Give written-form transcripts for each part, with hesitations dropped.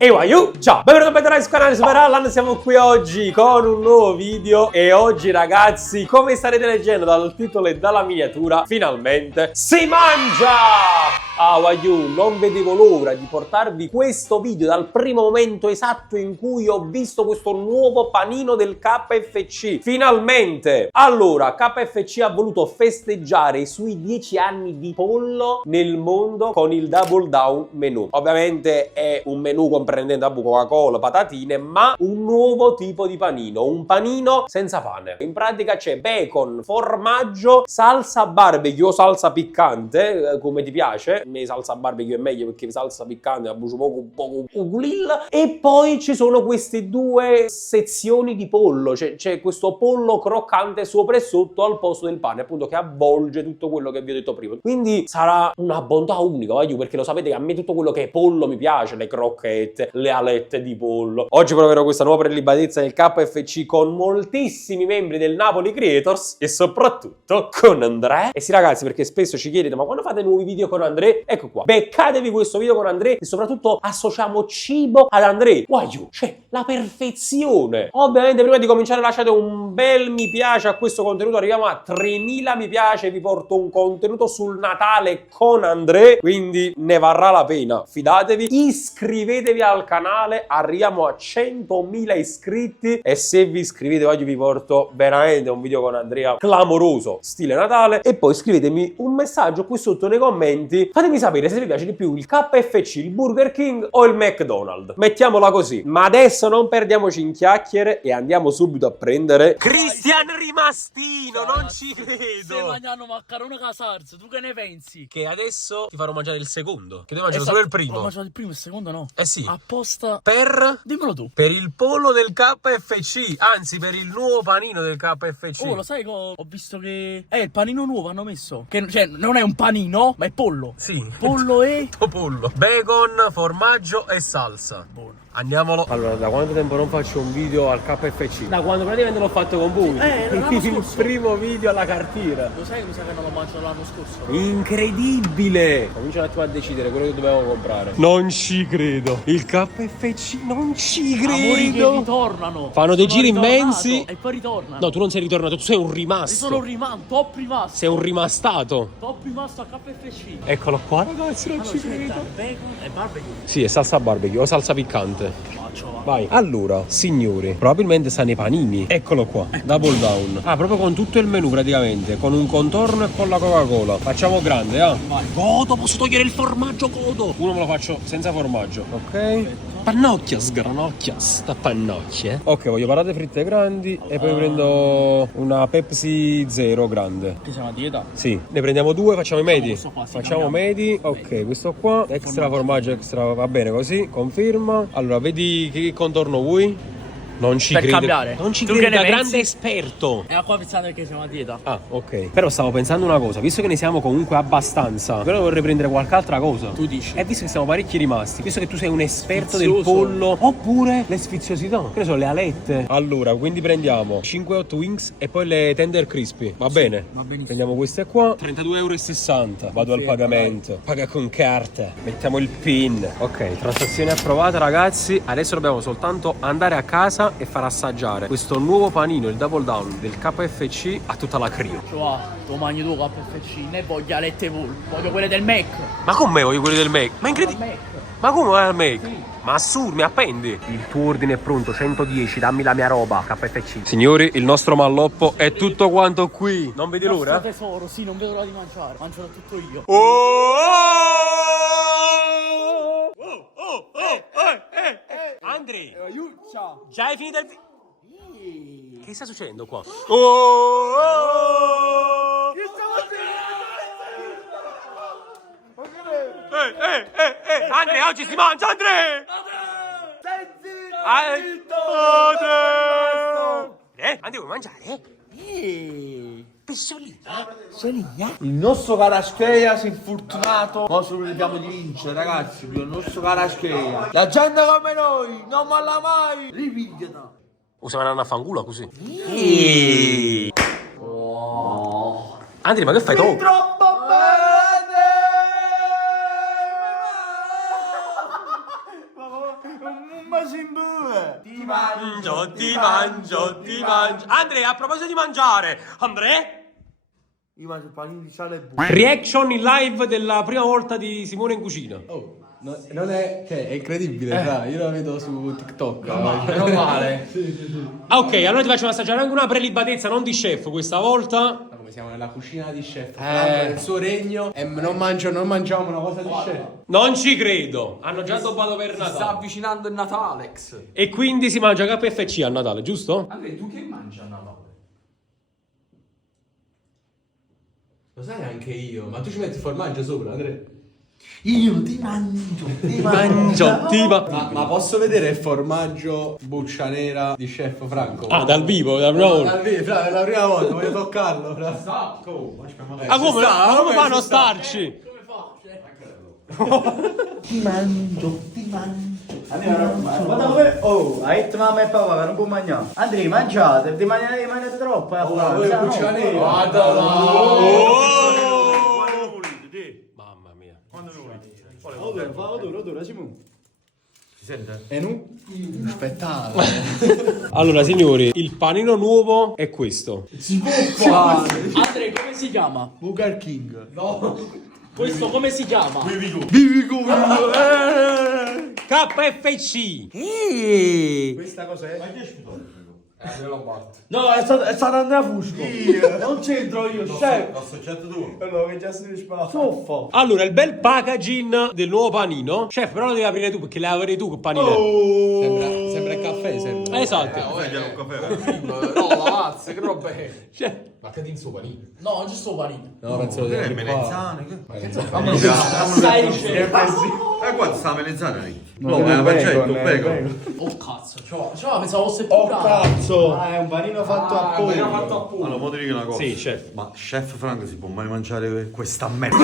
E ciao, benvenuti a Bentornati sul canale Super Allan, siamo qui oggi con un nuovo video e oggi ragazzi, come starete leggendo dal titolo e dalla miniatura, finalmente si mangia! Ah, non vedevo l'ora di portarvi questo video dal primo momento esatto in cui ho visto questo nuovo panino del KFC. Finalmente! Allora, KFC ha voluto festeggiare i suoi 10 anni di pollo nel mondo con il Double Down menu. Ovviamente è un menu comprendente Coca-Cola, patatine, ma un nuovo tipo di panino, un panino senza pane. In pratica c'è bacon, formaggio, salsa barbecue o salsa piccante, come ti piace. A me salsa barbecue è meglio perché salsa piccante la brucio poco e poi ci sono queste due sezioni di pollo, c'è questo pollo croccante sopra e sotto al posto del pane, appunto, che avvolge tutto quello che vi ho detto prima. Quindi sarà una bontà unica, perché lo sapete che a me tutto quello che è pollo mi piace, le crocchette, le alette di pollo. Oggi proverò questa nuova prelibatezza del KFC con moltissimi membri del Napoli Creators e soprattutto con Andrea. E sì ragazzi, perché spesso ci chiedete ma quando fate nuovi video con Andrea? Ecco qua, beccatevi questo video con Andrea e soprattutto associamo cibo ad Andrea. C'è la perfezione. Ovviamente prima di cominciare lasciate un bel mi piace a questo contenuto, arriviamo a 3000 mi piace, vi porto un contenuto sul Natale con Andrea, quindi ne varrà la pena, fidatevi. Iscrivetevi al canale, arriviamo a 100.000 iscritti e se vi iscrivete oggi vi porto veramente un video con Andrea clamoroso, stile Natale. E poi scrivetemi un messaggio qui sotto nei commenti, fatemi sapere se vi piace di più il KFC, il Burger King o il McDonald's, mettiamola così. Ma adesso non perdiamoci in chiacchiere e andiamo subito a prendere Cristian Rimastino. Non ci credo. Stai mangiando maccherone casarzo, tu che ne pensi? Che adesso ti farò mangiare il secondo, che devo mangiare solo il primo. Ho mangiato il primo, il secondo no. Eh sì. Apposta. Dimmelo tu. Per il pollo del KFC, anzi per il nuovo panino del KFC. Oh, lo sai che ho visto che il panino nuovo hanno messo. Che cioè non è un panino, ma è pollo. Sì. Pollo e tutto pollo. Bacon, formaggio e salsa. buono. Andiamolo. Allora, da quanto tempo non faccio un video al KFC? Da quando praticamente l'ho fatto con voi. l'anno scorso. Il primo video alla cartiera. Lo sai che non l'ho mangiato l'anno scorso? Incredibile! Comincio un attimo a decidere quello che dobbiamo comprare. Non ci credo. Il KFC, non ci credo. Amori che ritornano. Fanno dei giri immensi. E poi ritornano. No, tu non sei ritornato, tu sei un rimasto. Sono top rimasto. Sei un rimastato. Top rimasto a KFC. Eccolo qua, ragazzi, non ci credo. Bacon e barbecue. Sì, è salsa barbecue o salsa piccante. Vai. Allora, signori, probabilmente sta nei panini. Eccolo qua, Double Down. Ah, proprio con tutto il menù praticamente, con un contorno e con la Coca-Cola. Facciamo grande, Vai. Godo, posso togliere il formaggio, godo. Uno me lo faccio senza formaggio, ok? Pannocchias, granocchias, da pannocchie. Ok, voglio patate fritte grandi e poi prendo una Pepsi Zero grande. Che siamo a dieta? Sì, ne prendiamo due, facciamo i medi. Facciamo Facciamo medi, ok, questo qua, extra formaggio, extra, va bene così, conferma. Allora, vedi che contorno vuoi? Non ci per credo. cambiare. Non ci Tu credo, che ne da pensi? grande esperto. E qua pensate che siamo a dieta. Ah, ok. Però stavo pensando una cosa, visto che ne siamo comunque abbastanza, però vorrei prendere qualche altra cosa. Tu dici? E visto che siamo parecchi rimasti, visto che tu sei un esperto del Sfizioso. pollo, oppure le sfiziosità, che ne so, le alette. Allora, quindi prendiamo 5 hot wings e poi le tender crispy. Va bene? Va benissimo. Prendiamo queste qua, 32,60 €. Vado al pagamento. Paga con carta. Mettiamo il PIN. Ok, transazione approvata, ragazzi. Adesso dobbiamo soltanto andare a casa e far assaggiare questo nuovo panino, il Double Down del KFC, a tutta la crew. Cioè, tu mangi tu KFC, ne voglio alette pollo, voglio quelle del Mac. Ma come voglio quelli del Mac? Ma incredibile! Mac. Ma come vai al Mac? Sì. Ma assurdo, mi appendi? Il tuo ordine è pronto, 110, dammi la mia roba, KFC. Signori, il nostro malloppo è tutto quanto qui. Non vedi l'ora? Nostro tesoro, sì, non vedo l'ora di mangiare, mangerò tutto io. Andri, Aiuccia. già hai finito il video? Che sta succedendo qua? Che stavo Andre, oggi si mangia, Andre! Andre, vuoi mangiare? Pesciolina? Il nostro Karascheia si è infortunato. Ora ci vediamo di vincere, ragazzi. Il nostro Karascheia. La gente come noi non molla mai. Ripigliata. Usiamo una fanculo così. Andre, ma che fai tu? Troppo bene. Ti mangio. Ti mangio. Andrea, a proposito di mangiare, Andrea? Io mangio il panino di sale e burro. Reaction in live della prima volta di Simone in cucina. Oh, non è. Cioè, è incredibile, dai. Io la vedo su TikTok. Meno male. Ah, ok, allora ti facciamo assaggiare anche una prelibatezza non di chef questa volta. Ma come siamo nella cucina di chef? Nel suo regno. E non mangiamo una cosa di chef. Non ci credo. Hanno già addobbato per Sta Natale. avvicinando il Natalex. E quindi si mangia KFC a Natale, giusto? Andrea, tu che mangi a Natale? Lo sai anche io, ma tu ci metti il formaggio sopra, Andrea? Io ti mangio. Ma posso vedere il formaggio buccia nera di chef Franco? Ah, dal vivo, dal prima volta. È la prima volta, voglio toccarlo. Sacco. Ah, come fanno a non starci? Ti mangio. Guarda come. Oh, hai detto mamma e papà che non può mangiare. Andrea, mangiate, mangiate troppo. Buccia nera. Mamma mia. Odora, Simone. Si sente? E non? Spettacolo. Allora, signori, il panino nuovo è questo. Andrea, come si chiama? Burger King. No. Questo come si chiama? Vivi come KFC. Questa cos'è? No, è stato Andrea Fusco. Non c'entro io, chef. L'associato tu? Quello che già si spara. Soffa. Allora, il bel packaging del nuovo panino. Chef, però lo devi aprire tu perché le apri tu che panino. Sembra il caffè, sembra. Esatto. No, la mazza, che roba è? Cioè, Ma che din suo panino? No, giusto panino. No, penso di È menezzane. Assai chef. Quanto sta menezzane? No, è un bacon. Oh cazzo, cioè, pensavo fosse più Oh grande. cazzo. Ah, è un panino fatto a pollo. Allora, mo ti dico una cosa. sì, chef. Ma chef Franco si può mai mangiare questa merda?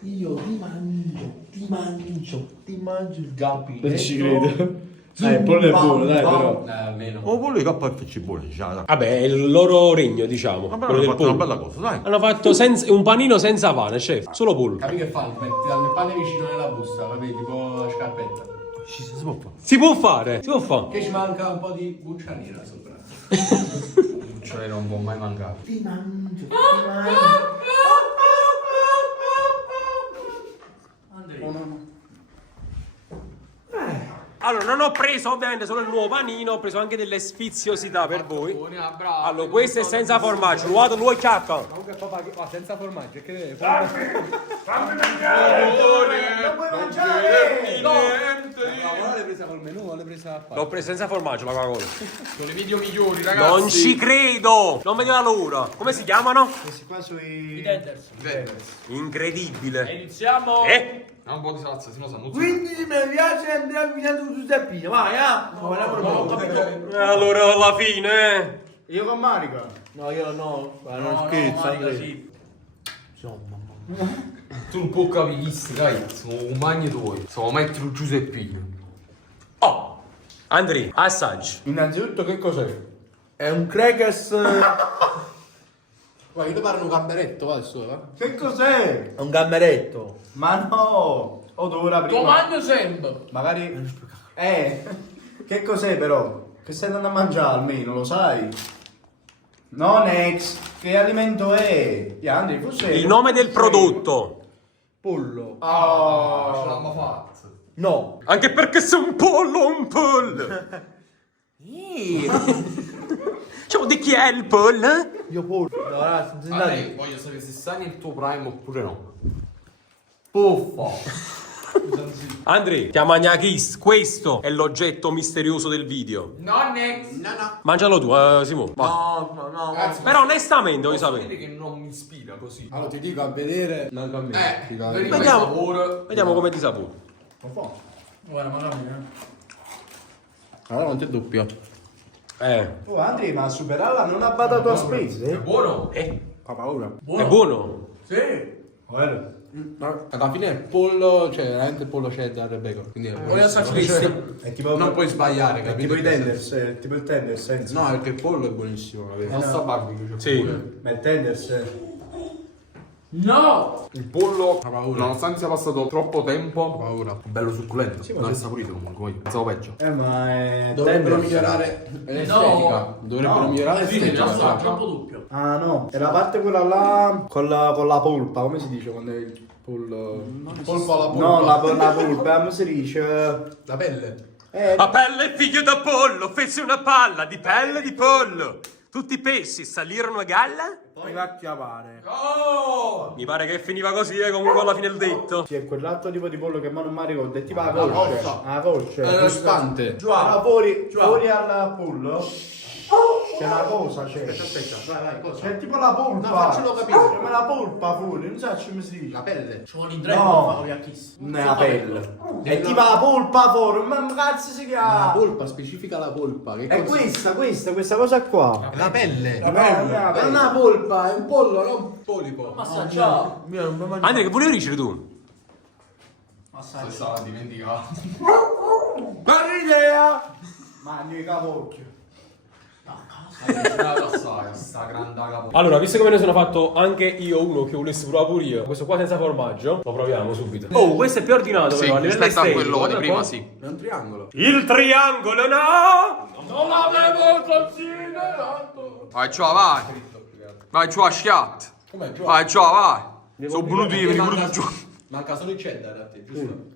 Io ti mangio il gappi. Non ci credo. Il pollo è buono, dai, però. Almeno. Oh, pollo di KFC buono, già. Vabbè, è il loro regno, diciamo. Vabbè, quello hanno del fatto una pollo. bella cosa, dai. Hanno fatto un panino senza pane, chef. Solo pollo. Capi che fanno? Ti danno il pane vicino nella busta, capi? Tipo la scarpetta. Si può fare. Si può fare, si può fare. Che ci manca un po' di buccia nera sopra. Buccia nera non può mai mancare. Ti mangio. Allora, non ho preso ovviamente solo il nuovo panino, ho preso anche delle sfiziosità per voi. Allora, questo è senza formaggio, lo vuoi chiacca? Comunque papà, ma senza formaggio, che deve Non puoi mangiare. No, l'hai presa col menù o l'hai presa a parte? L'ho preso senza formaggio la Coca-Cola. Sono i video migliori, ragazzi. Non ci credo! Non vedo l'ora. Come si chiamano? Questi qua sui. I tenders. Incredibile. Iniziamo. Eh? Un po' di salsa, se no sanno tutti. Quindi mi piace Andrea Avvinato su Giuseppino, vai, Allora, alla fine, Io con Marica. No, io no. Non scherzo, sì. Tu non puoi capire, dai, sono umani tuoi. Sono mettere Giuseppino. Oh! Andrea, assaggi. Innanzitutto che cos'è? È un crackers. Guarda, io ti parlo un gamberetto, va adesso, va? Che cos'è? È un gamberetto. Ma no! Odora prima. Comando sempre. Magari. Che cos'è però? Che stai andando a mangiare almeno, lo sai? No, Nex, che alimento è? Andri, forse. Il nome del prodotto. Pollo. Ce l'abbiamo fatta. No. Anche perché sei un pollo. Ciao, di chi è il pollo? Io pollo. No, ragazzi, Voglio sapere se sai nel tuo prime oppure no. Puffa. Andrea, ti ha mangiato kiss. Questo è l'oggetto misterioso del video. No, next. Mangialo tu, Simone. Va. No. Però onestamente voglio sapere. Vedi che non mi ispira così. Allora ti dico a vedere, manca a me. Vediamo come ti sapore. Guarda, magari. Allora quanto è doppio? Oh, Andri, ma superarla non ha badato a spese? Buono? Ho paura. È buono? Sì. Guarda. Alla fine è pollo, cioè veramente pollo cheddar e bacon. Quindi Voglio assaggiare. È tipo. non puoi sbagliare, È capito? tipo i tenders, è tipo il tenders senza. No, perché il pollo è buonissimo, capito? Non sta barbecue. Sì. Ma il tenders. No! Il pollo, nonostante sia passato troppo tempo, bello succulento. Non è saporito comunque, pensavo peggio. Ma è... Dovrebbero migliorare l'estetica. Dovrebbero migliorare Sì, ne l'estetica. assaggia un po' doppio. Ah no, è la parte quella là con la polpa, come si dice quando è il pollo? Polpo alla polpa. No, la polpa, come si dice? La pelle. A pelle figlio da pollo, fece una palla di pelle di pollo. Tutti i pesci salirono a galla? Poi va a chiavare. Mi pare che finiva così, comunque alla fine il detto. Sì, è quell'altro tipo di pollo che ma non mi ricordo, è tipo la coscia. La coscia. Crostante. No, fuori al pollo c'è una cosa, c'è. Vai, cosa? C'è tipo la polpa. No, faccelo capire. C'è la polpa fuori, non so come si dice. La pelle. Ci vuole in dreno No. fa via kiss. Non è la pelle. È tipo la polpa fuori, ma che cazzo si La chiama? polpa, specifica la polpa. Che È cosa- questa cosa qua. La pelle. La pelle. Non è una polpa, è un pollo, non un polipo. Massaggia. Andrea, che volevi dire tu? Massaggia. Stava dimenticato. Ma l'idea! Ma ne cavocchio. Sta grande capo. Allora, visto che me ne sono fatto anche io uno che volessi provare pure io, questo qua senza formaggio, lo proviamo subito. Oh, questo è più ordinato però, a livello estetico, guarda qua. È un triangolo. Il triangolo no! Non l'avevo considerato. Vai, ciao, vai. Vai, ciao, schiat. Com'è? Vai, ciao, vai. Sono venuti, vieni pure giù. Manca solo il cheddar a te, giusto?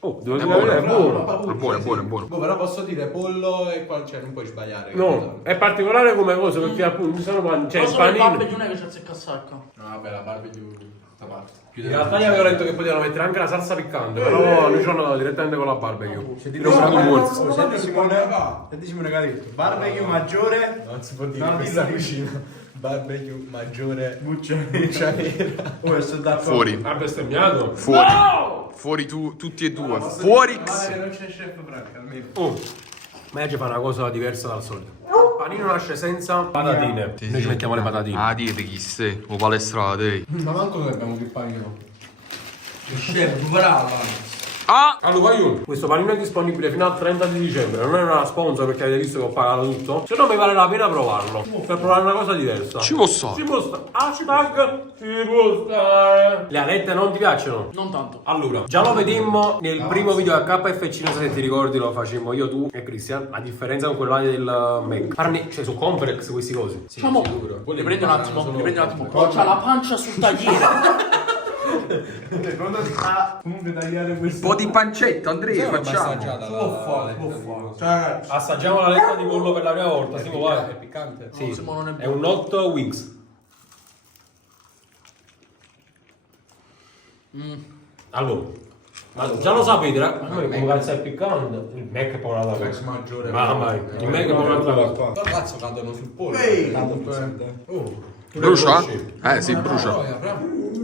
Oh, devo È dire buono, è buono. È buono, è buono, è buono. Boh, però posso dire pollo e qua, cioè non puoi sbagliare. No, è particolare come cosa perché appunto ci sono cioè il Cosa il panino. barbecue non è che c'è zecca sacca. No, vabbè, la barbecue questa parte. In realtà io avevo detto che potevano mettere anche la salsa piccante, però noi ci hanno dato direttamente con la barbecue. Ti ho comprato un morso. Senti Simone che ha detto. Barbecue maggiore. Non si può dire No, in questa dillo. cucina. Barbecue maggiore. Buccia nera. Oh, sono d'accordo. Fuori. Ha bestemmiato? Fuori. Fuori tutti e due. Fuori. Non c'è chef Frank, almeno. Oh, ma ci fa una cosa diversa dal solito. Il panino nasce senza patatine. Noi ci mettiamo le patatine. Ah, dite chi stai? O palestra, dei. Ma manco noi abbiamo più panino. Chef, brava. Ah! Allora, io. Questo panino è disponibile fino al 30 di dicembre. Non è una sponsor perché avete visto che ho pagato tutto. Se no mi vale la pena provarlo. Per provare una cosa diversa. Ci può stare. Ci può stare. Hashtag ci può stare. Le alette non ti piacciono? Non tanto. Allora, già lo vedemmo nel primo video a KFC, non so se ti ricordi, lo facemmo io, tu e Cristian. La differenza con quello là del Mac. Parne, cioè, sono complex queste cose. Diciamo, li prendi un attimo, c'ha la pancia sul tagliere. Pronto a comunque tagliare Un questo. po' di pancetta, Andrea, facciamo. Cioè, Assaggiamo la letta di pollo per la prima volta, Simo, vai. È piccante. Sì, Simo non è è un hot wings. Allora, ma già lo sapete, come cazzo è piccante? Il Mac è proprio un'altra cosa. Maggiore. Mamma mia, il Mac è proprio un'altra cosa. Però cazzo cadono sul pollo. Brucia? Sì, brucia.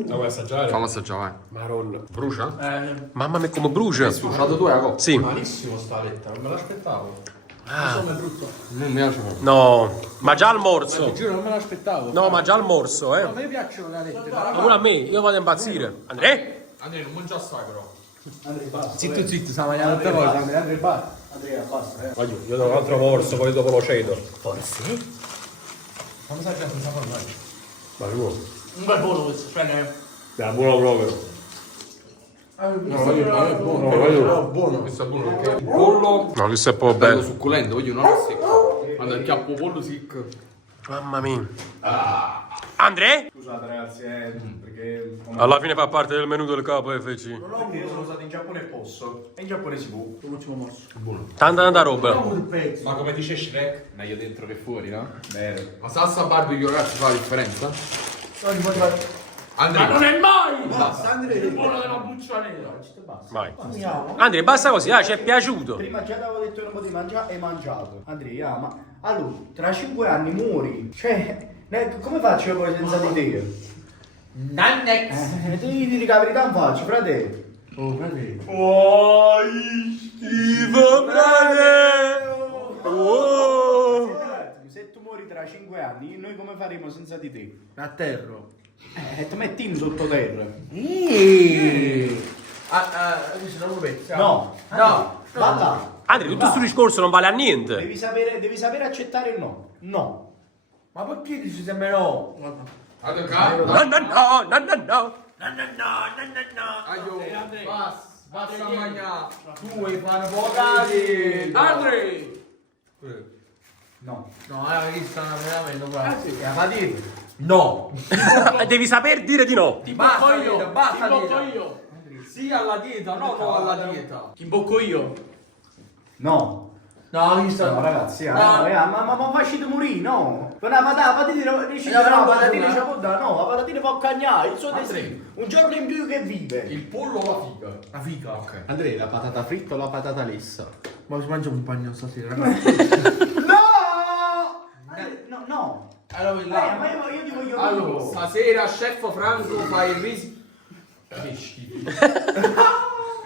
La vuoi assaggiare? Fammi assaggiare, vai. Maronna. Brucia? Mamma mia come brucia. Hai bruciato tu, Jacopo? Sì. Malissimo sta letta, non me l'aspettavo. Insomma è brutto. Non mi piace molto. No, ma già al morso. Giuro, non me l'aspettavo. No, ma già al morso, A me piacciono le alette. Ma pure a me, io vado a impazzire. Andrea? Andrea, non mangia assai però. Zitto, zitto, sta mangiando altre cose. Andrea, basta. Voglio, io do un altro morso, poi dopo lo cedo. Fammi assaggiare senza formaggio. Ma tu? Un bel volo questo, cioè ne... È buono proprio. È buono. Questo è buono perché il pollo No, questo è proprio bello bello. succulento, voglio non è secco. Quando il chiappo pollo secco. Mamma mia. Andrea? Scusate ragazzi, perché Alla fine fa parte del menù del KFC. io sono stato in Giappone e posso. E in Giappone si può. L'ultimo morso. Tanta roba. Ma come dice Shrek, meglio dentro che fuori, no? Vero. La salsa barbecue, ragazzi, fa la differenza? Ma Andrea, non è mai! Basta, Andrea. Il volo della buccia nera. Vai. Andrea, basta così, ci è piaciuto. Prima già ti avevo detto che non potevi mangiare e hai mangiato. Andrea, ma allora, tra 5 anni muori. Cioè, come faccio io poi senza di te? Nannex! Ti dico la verità in faccia, frate. Oh, fratello. Se tu muori tra 5 anni, noi come faremo senza di te? A terra. Ti metti sottoterra. Questo non lo pensi? No, No. va là. Andrea, tutto questo discorso non vale a niente. Devi sapere accettare il no. No. Ma perché dici sempre no? No, no, no, no, no, no. Basta mangiare. Tu vuoi fare vocali. Andre! No. No, chi stanno veramente qua? Ma dire. No. Devi saper dire di no. Ti Basta, imbocco io! Vito, basta, Ti imbocco Vito. io! Sì alla dieta, no alla dieta. Ti imbocco io! No. No, chi sta? No, ragazzi, No. ma facete morire, no? Ma la patatine riesci No, a no, la patatine no. ci può dare, no, la patatine può cagnare, il suo destino. Un giorno in più che vive. Il pollo o la figa? La figa. Ok. Andrea, la patata fritta o la patata lessa? Ma si mangia un bagno stasera, ragazzi. No! No, no. Allora, Ma io ti voglio Allora, vivo. stasera chef Franco fa il riso. Che schifo.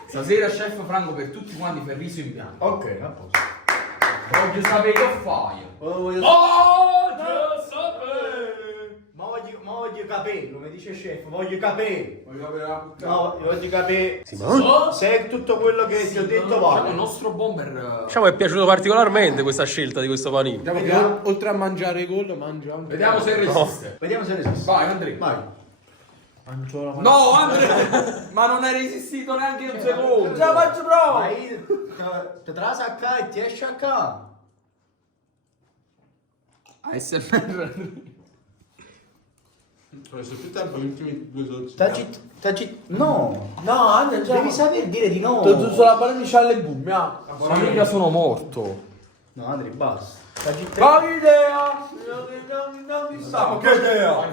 Stasera chef Franco per tutti quanti fa il riso in bianco. Ok, a posto. Voglio sapere che fai. Ma voglio capire, come dice il chef, voglio capire. Voglio sapere la puttana. No, voglio capire Simone? se è tutto quello che ti ho detto Diciamo il vale. nostro bomber. Diciamo è piaciuto particolarmente questa scelta di questo panino. Diciamo che oltre a mangiare i gol, mangia anche. Vediamo se resiste. Vediamo se resiste. Vai, Andrea. Vai. Mangio la No, Andrea! Ma non hai resistito neanche un secondo. Ce la faccio bravo! Vai, te la sacca e ti esce a ca. ASMR. Ho messo più tempo gli ultimi 2 Taci. No. No, Andrea, Devi sapere dire di no. Tu sulla banana c'ha le boom, ya. Famiglia sono morto. No, Andri, basta. Taci te. Che idea! Non mi sa. Che idea!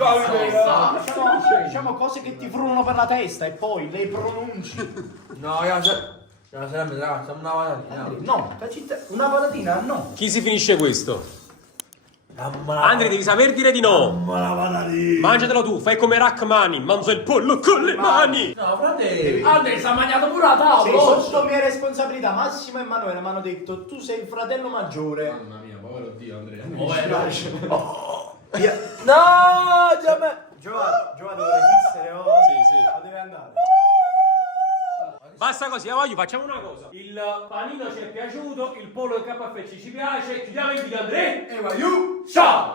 Diciamo cose che ti frullano per la testa e poi le pronunci. No, ya, sarebbe ragazzi, una patatina. Andri, no, taci te. Una patatina, no. Chi si finisce questo? Andrea, devi saper dire di no. Mangiatelo tu, fai come Rachmani, mangia il pollo con le mani. No, frate. Andre, si è mangiato pure la Sei tavola! sotto mia responsabilità. Massimo e Emanuele mi hanno detto tu sei il fratello maggiore. Mamma mia, povero Dio, Andrea. Mi dispiace. No, già me. Giova deve resistere o Sì. o deve andare? Basta così, voglio, facciamo una cosa. Il panino ci è piaciuto, il pollo del KFC ci piace, chiudiamo il video Andrea. E vai, you! Ciao!